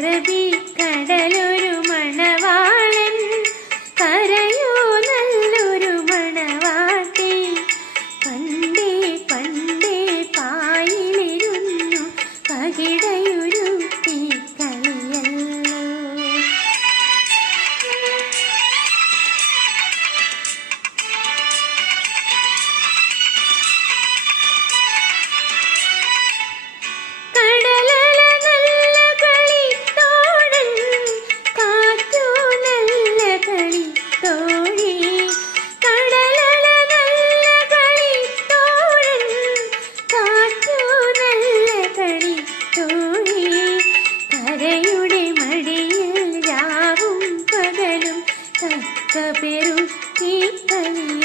അറബിക്കടലൊരു മണവാളൻ, കരയോ നല്ലൊരു മണവാട്ടി. പണ്ടേ പണ്ടേ പായിലിരുന്നു പകിടയുരുട്ടി കളിയല്ലോ. കരയുടെ മടിയിൽ രാവും പകലും തക്കപെരുത്തി കളി.